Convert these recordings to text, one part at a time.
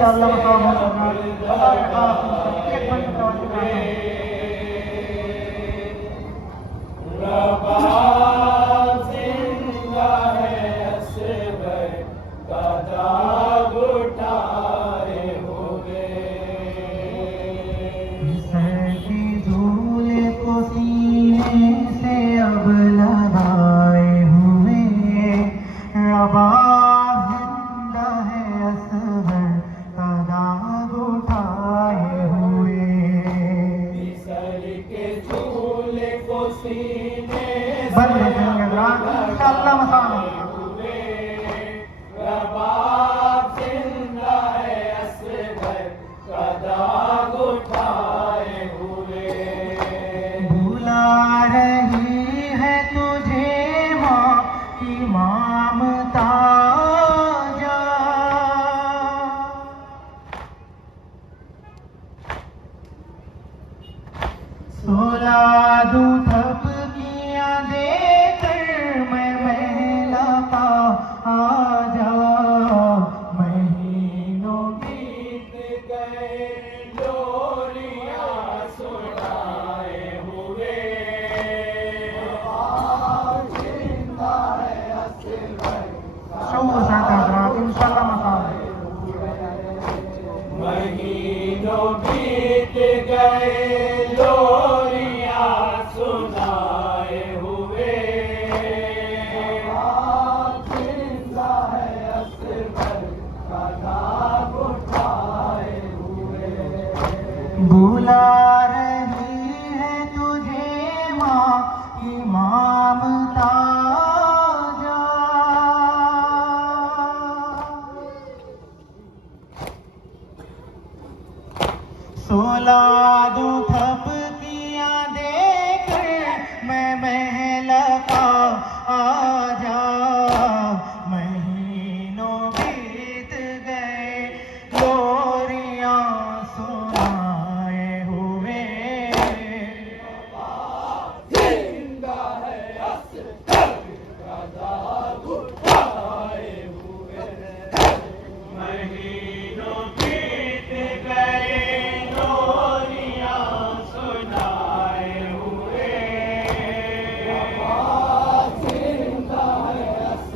इंशाअल्लाह मकाम होगा और खास एक बंद करवाना बंद करेंगे इंशाअल्लाह मकाम भुला रही है तुझे माँ की ममता जा सोला दूध किया देकर मैं महला का आजा महीनों बीत गए लोरियां सुनाए हुए जिंदा है शौर साथ हजरात इंशाअल्लाह मकाम महीनों बीत गए लोरियां सुनाए हुए जिंदा है असगर का दाग उठाए हुए बुला रही है तुझे माँ की ममता जा सोला दूध किया देकर मैं महला का आजा महीनों बीत गए लोरियां सुनाए हुए जिंदा है असगर का दाग उठाए हुए महीनों बीत गए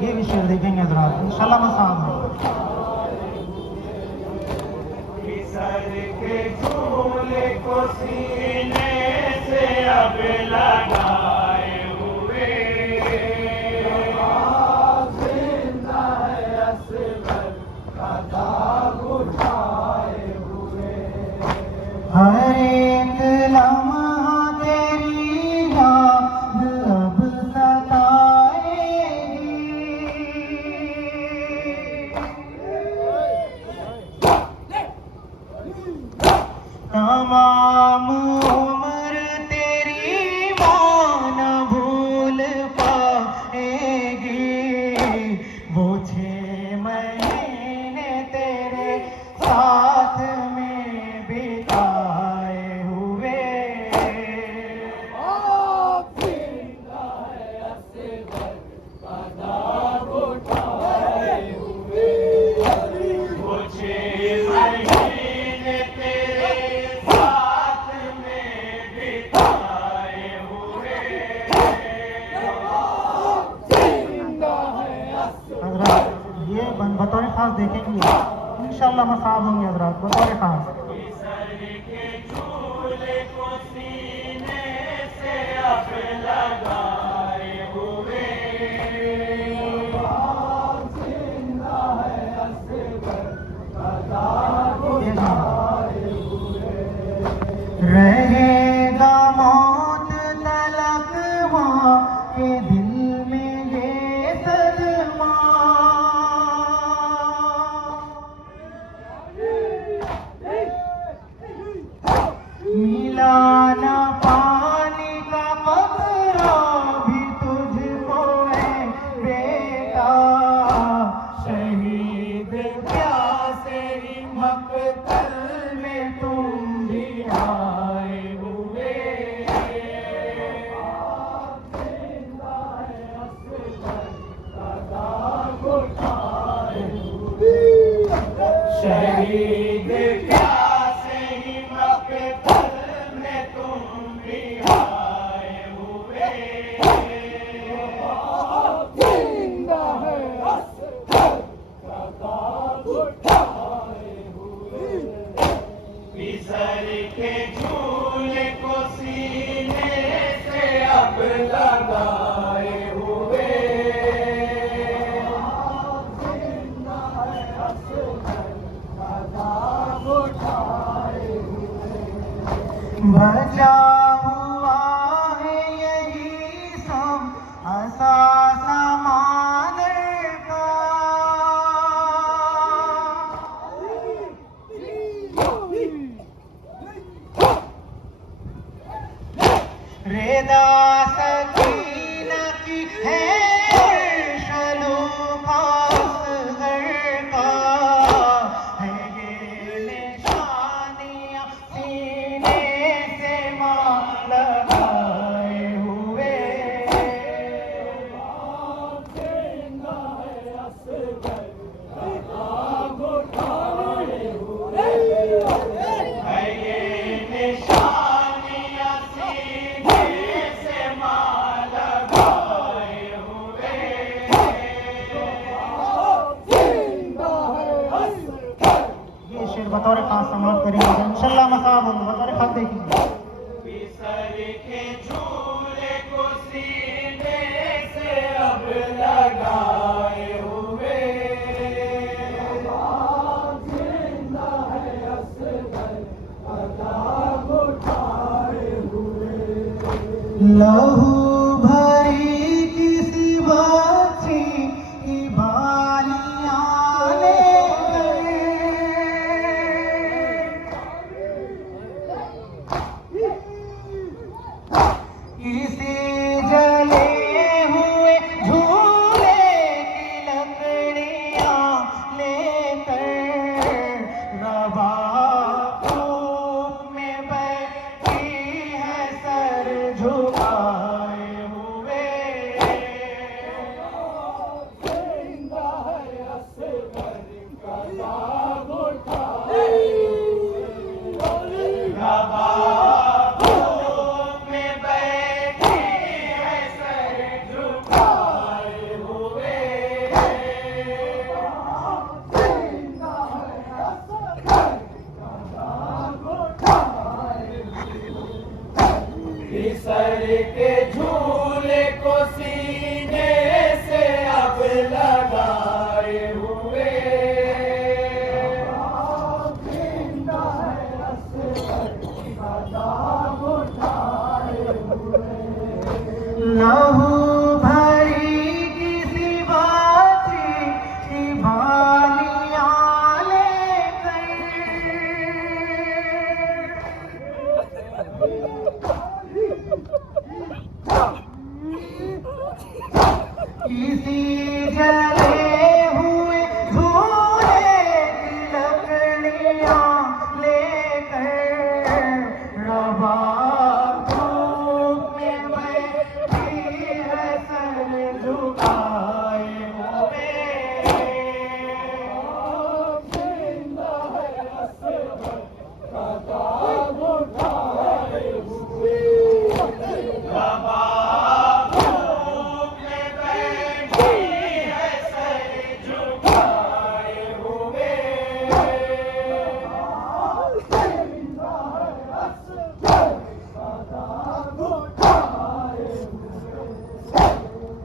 ये भी शेर देखेंगे हजरात इंशाअल्लाह मसाब सर के झूले को सीने से अब लगाए हुए जिंदा है असगर का दाग उठाए हुए हर एक लम्हा तेरी याद अब तमाम उम्र तेरी माँ न भूल पाएगी वो 6 महीने तेरे साथ में बिताए हुए जिंदा है असगर का दाग उठाए हुए वो 6 महीने ये बतौर खास देखेंगे इंशाअल्लाह मसाब होंगे हजरात बतौर खास रहेगा मौत तलक माँ के दिल में ये सदमा मिला ना पानी का कतरा भी तुझको है बेटा शहीद प्यासे मक्तल में तुम भी आए हुए शहीद क्या सही मकतल में तुम भी आए हुए जिंदा है पिसर के झूले को सीने से अब लगाए हुए बचा हुआ है यही सब ऐसा सामान का रेदा सकीना की है शलोका असगर का है ये निशानियां सीने से मां लगाए हुए है ये निशानियां सीने से मां लगाए हुए ये शेर बतौर खास समाप्त करेंगे इंशाल्लाह मसाब होंगे बतौर खास देखेंगे पिसर के झूले को सीने से अब लगाए हुए लहू भरी किसी बच्ची की बालियां किसी जले हुए झूले की लकड़ियां लेकर रवा धूप में बैठी है सर झुकाए हुए पिसर के झूले को सीने से अब लगाए हुए लहू भरी किसी बच्ची की बालियां किसी जले हुए झूले की लकड़ियां लेकर रवा धूप में बैठी है सर झुकाए हुए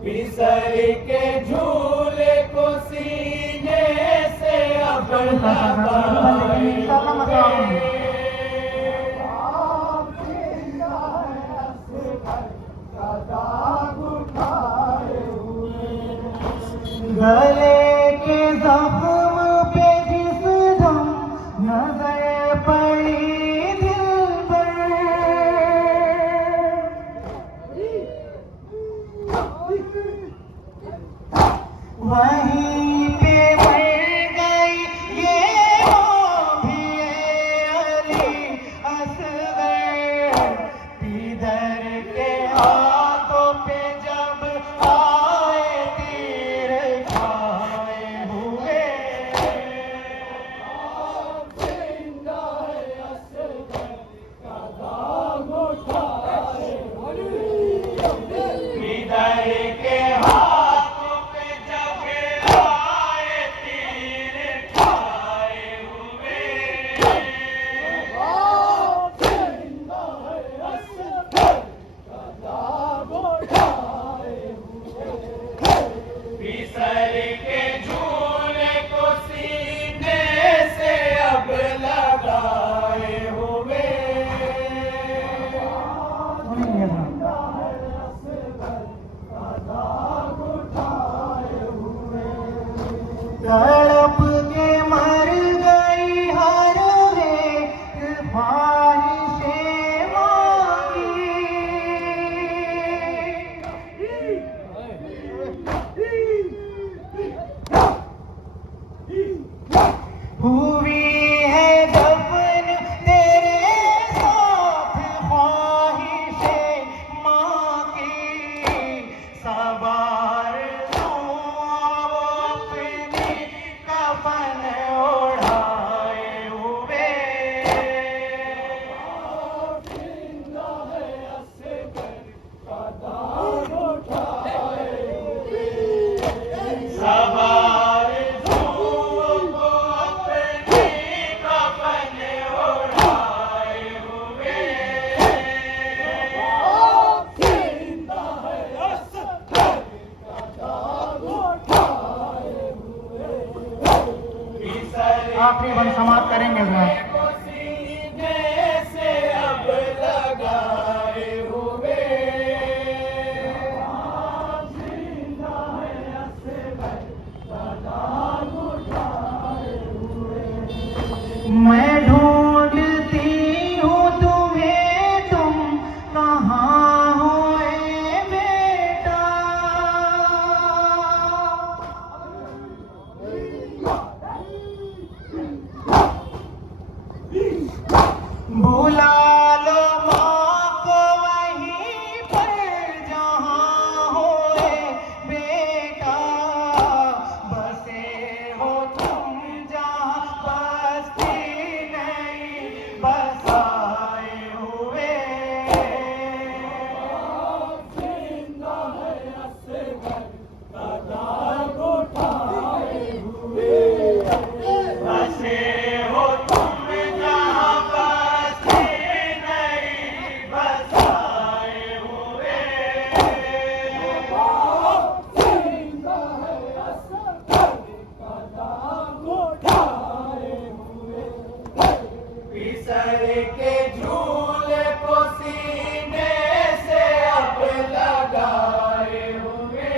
पिसर के झूले को सीने से अब लगाए इंशाल्लाह मसाब होंगे गले के जख्म पे जिस दम नजर पड़ी दिल पर वहीं पे मर गई ये भी अली असगर इधर के हाथों पे जब आए तीर खाए मैं ढूंढती हूँ तुम्हें, तुम कहाँ हो ए बेटा। बुला लो माँ को वहीं पर जहाँ हो ए बेटा। बसे हो तुम जहाँ बसती नहीं बसाए हुए। बसे हो तुम जहाँ बसती नहीं बसाए हुए। बिसर के झूले को सीने से अब लगाए हुए।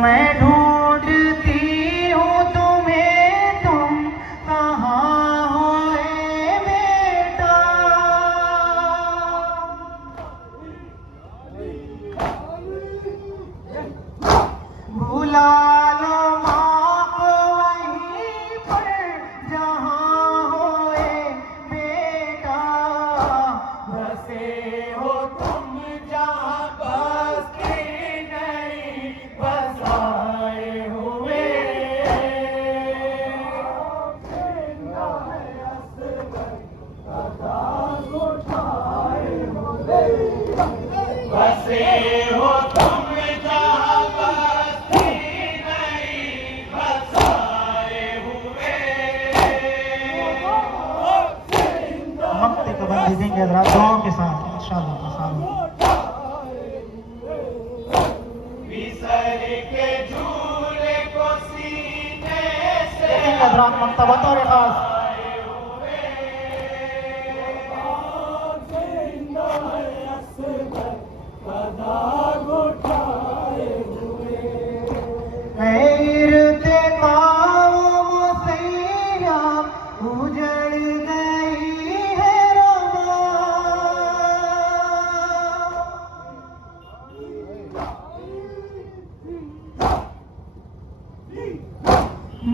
मैं ढूंढती हूँ तुम्हें, तुम कहाँ हो ए बेटा। बुला लो माँ को वहीं पर जहाँ हो ए बेटा। बसे हो तुम जहाँ बसती नहीं बसाए हुए। बसे हो तुम जहाँ बसती नहीं बसाए हुए। मक्ते को बंदी देंगे हज़रात दुआओं के साथ इंशाअल्लाह। बिसर के झूले को सीने से हज़रात मक्ता बतौर खास। उजड़ गई है रमा।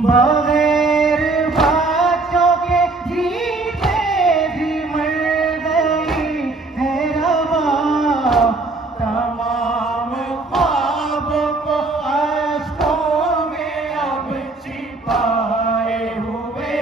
बगैर बच्चों के जीते जी मर गई है रमा। तमाम ख्वाबों को अश्कों में अब छिपाए हुए।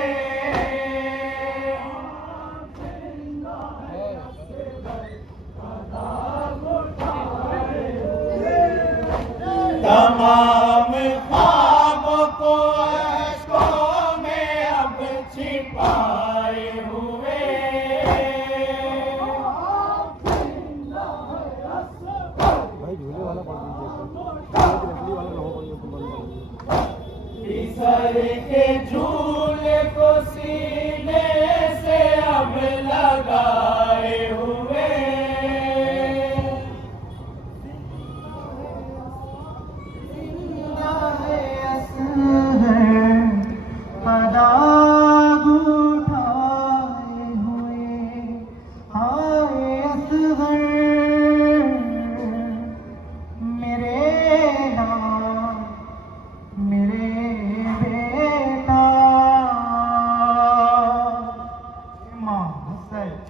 तमाम ख्वाबों को अश्कों में अब छिपाए हुए। भाई झूले वाला पढ़ दीजिए, नकली वाला ना हो। बिसर के झूले